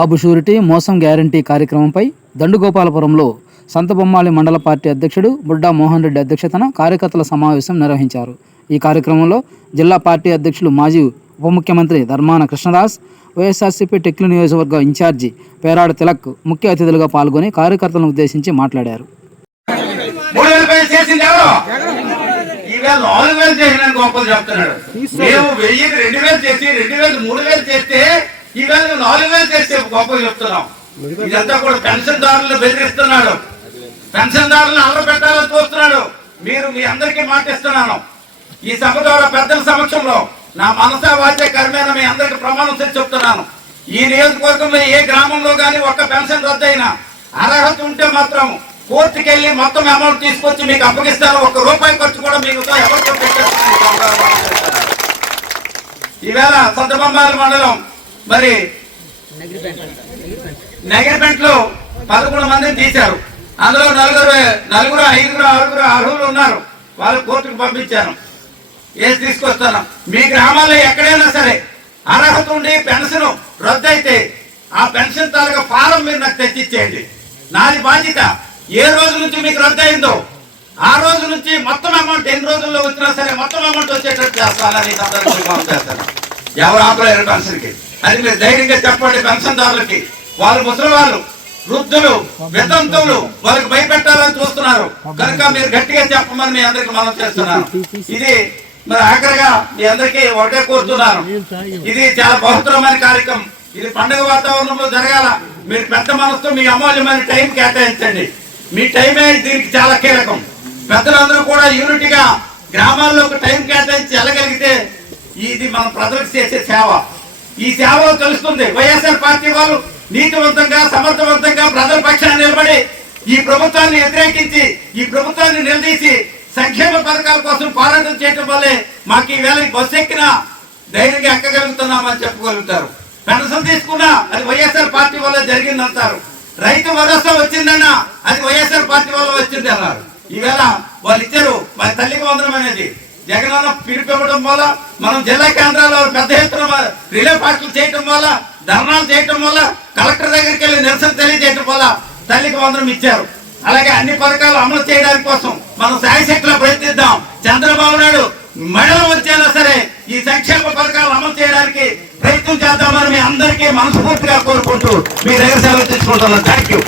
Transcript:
బాబు surety మోసం guarantee కార్యక్రమంపై దండుగోపాలపురంలో సంతబొమ్మాళి మండల పార్టీ అధ్యక్షుడు బుడ్డా మోహన్ రెడ్డి అధ్యక్షతన కార్యకర్తల సమావేశం నిర్వహించారు. ఈ కార్యక్రమంలో జిల్లా పార్టీ అధ్యక్షులు మాజీ ఉప ముఖ్యమంత్రి ధర్మాన కృష్ణదాస్ వైఎస్ఆర్సీపీ టెక్లు నియోజకవర్గ ఇన్ఛార్జి పేరాడ తిలక్ ముఖ్య అతిథులుగా పాల్గొని కార్యకర్తలను ఉద్దేశించి మాట్లాడారు. చేసి రెండు వేలు చేస్తే ఈవేళ నువ్వు నాలుగు వేలు చేస్తే గొప్పలు చెప్తున్నాం ఇదంతా కూడా పెన్షన్ దారులను బెదిరిస్తున్నాడు. పెన్షన్ దారులను అల్ల పెట్టాలని చూస్తున్నాడు. మీరు మీ అందరికీ మాటిస్తున్నాను ఈ సభ ద్వారా పెద్దల సమక్షంలో నా మనసా వాచే కర్మేన మీ అందరికి ప్రమాణం చేసి చెప్తున్నాను. ఈ నియోజకవర్గంలో ఏ గ్రామంలో గానీ ఒక్క పెన్షన్ రద్దయినా అర్హత ఉంటే మాత్రం కోర్టుకి వెళ్ళి మొత్తం అమౌంట్ తీసుకొచ్చి మీకు అప్పగిస్తాను. ఒక్క రూపాయి ఖర్చు కూడా మీకు ఎవరితో పెట్టారు ఈవేళ మండలం మరి నగరపెంట్లో పదకొండు మందిని తీశారు. అందులో నలుగురు నలుగురు ఐదుగురు ఆరుగురు అర్హులు ఉన్నారు. వాళ్ళు కోర్టుకు పంపించాను ఏది తీసుకొస్తాను? మీ గ్రామాల్లో ఎక్కడైనా సరే అర్హత ఉండి పెన్షన్ రద్దు అయితే ఆ పెన్షన్ తాలూకా ఫారం మీరు నాకు తెచ్చిచ్చేయండి. నాది బాధ్యత. ఏ రోజు నుంచి మీకు రద్దు అయిందో ఆ రోజు నుంచి మొత్తం అమౌంట్ ఎన్ని రోజుల్లో వచ్చినా సరే మొత్తం అమౌంట్ వచ్చేటట్టు చేస్తానని సందర్భంగా చేస్తాను. ఎవరు ఆపలేరు పెన్షన్కి? అది మీరు ధైర్యంగా చెప్పండి పెన్షన్దారులకి. వాళ్ళు ముసలి వాళ్ళు వృద్ధులు వితంతువులు వాళ్ళకి భయపెట్టాలని చూస్తున్నారు. కనుక మీరు గట్టిగా చెప్పమని మీ అందరికి మనం చేస్తున్నాను ఇది మరి ఆఖరిగా మీ అందరికీ ఒకటే కోరుతున్నాను. ఇది చాలా బహుత్తరమైన కార్యక్రమం. ఇది పండుగ వాతావరణంలో జరగాల. మీరు పెద్ద మనసుతో మీ అమూల్యమైన టైం కేటాయించండి. మీ టైమే దీనికి చాలా కీలకం. పెద్దలందరూ కూడా యూనిట్గా గ్రామాల్లో ఒక టైం కేటాయించి వెళ్ళగలిగితే ఇది మన ప్రజలకు చేసే సేవ. ఈ సేవలో తెలుస్తుంది వైఎస్ఆర్ పార్టీ వాళ్ళు నీతివంతంగా సమర్థవంతంగా ప్రజల పక్షాన్ని నిలబడి ఈ ప్రభుత్వాన్ని వ్యతిరేకించి ఈ ప్రభుత్వాన్ని నిలదీసి సంక్షేమ పథకాల కోసం పోరాటం చేయటం వల్లే మాకు ఈ వేళ బస్సు ఎక్కినా ధైర్యంగా ఎక్కగలుగుతున్నామని చెప్పగలుగుతారు. పెన్షన్ తీసుకున్నా అది వైఎస్ఆర్ పార్టీ వల్ల జరిగిందంటారు. రైతు భరోసా వచ్చిందన్నా అది వైఎస్ఆర్ పార్టీ వల్ల వచ్చింది అన్నారు. ఈవేళ వాళ్ళు ఇచ్చారు మన తల్లికి వందనం అనేది. జగనన్న పిలిపివ్వడం వల్ల మనం జిల్లా కేంద్రాల్లో పెద్ద ఎత్తున రిలే పార్టీలు చేయటం వల్ల ధర్నాలు చేయటం వల్ల కలెక్టర్ దగ్గరికి వెళ్ళి నిరసన తెలియజేయటం వల్ల తల్లికి వందనం ఇచ్చారు. అలాగే అన్ని పథకాలు అమలు చేయడానికి కోసం మనం శాయశక్తిలో ప్రయత్నిద్దాం. చంద్రబాబు నాయుడు మెడలు వచ్చేలా సరే ఈ సంక్షేమ పథకాలు అమలు చేయడానికి ప్రయత్నం చేద్దామని మీ అందరికీ మనస్ఫూర్తిగా కోరుకుంటూ మీ దగ్గర సెలవు తీసుకుంటున్నాను. Thank you